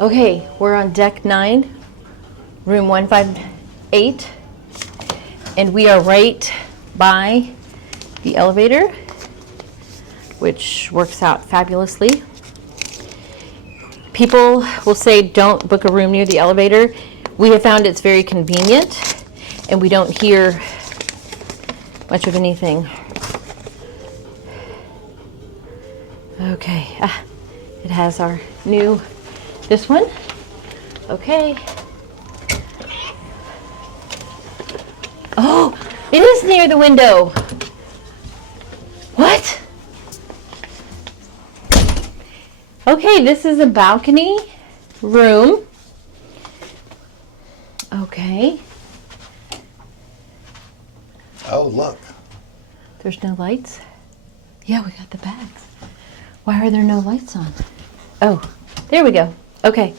Okay, we're on deck 9, room 158, and we are right by the elevator, which works out fabulously. People will say don't book a room near the elevator. We have found it's very convenient, and we don't hear much of anything. Okay, it has our new, this one. Okay. Oh, it is near the window. What? Okay, this is a balcony room. Okay. Oh, look. There's no lights? Yeah, we got the bags. Why are there no lights on? Oh, there we go. Okay.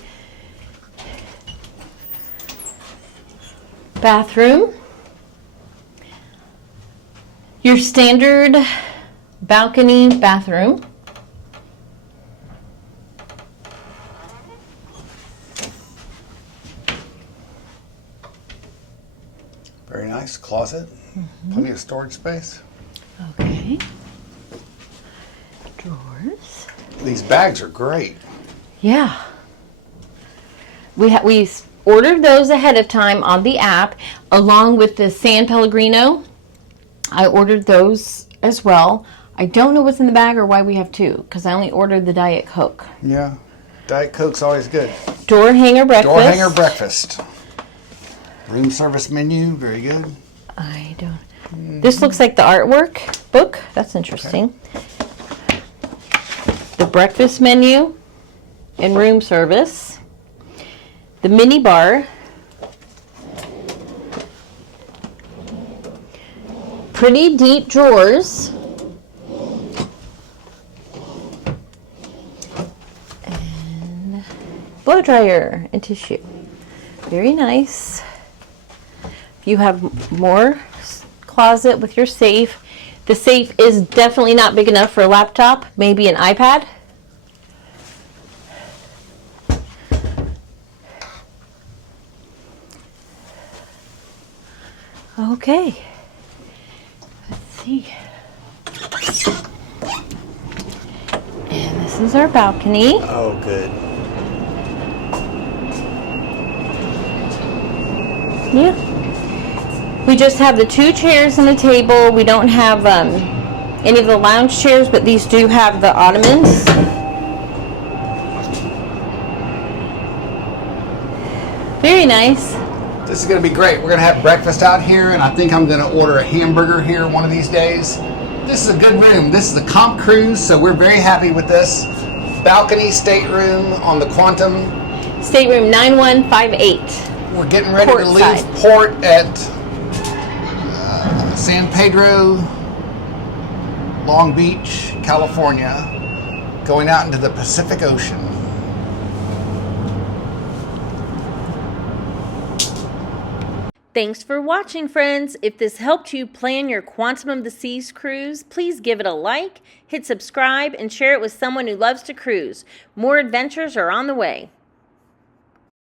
Bathroom. Your standard balcony bathroom. Very nice closet. Plenty of storage space. Okay. Drawers. These bags are great. Yeah. We ordered those ahead of time on the app, along with the San Pellegrino. I ordered those as well. I don't know what's in the bag or why we have two, because I only ordered the Diet Coke. Yeah. Diet Coke's always good. Door hanger breakfast. Door hanger breakfast. Room service menu, very good. I don't. This looks like the artwork book. That's interesting. Okay. The breakfast menu and room service. The mini bar. Pretty deep drawers. And blow dryer and tissue. Very nice. You have more closet with your safe. The safe is definitely not big enough for a laptop, maybe an iPad. Okay, let's see. And this is our balcony. Oh, good. Yeah. We just have the 2 chairs and a table. We don't have any of the lounge chairs, but these do have the ottomans. Very nice. This is going to be great. We're going to have breakfast out here, and I think I'm going to order a hamburger here one of these days. This is a good room. This is a comp cruise, so we're very happy with this. Balcony stateroom on the Quantum. Stateroom 9158. We're getting ready to leave port at San Pedro, Long Beach, California, going out into the Pacific Ocean. Thanks for watching, friends. If this helped you plan your Quantum of the Seas cruise, please give it a like, hit subscribe, and share it with someone who loves to cruise. More adventures are on the way.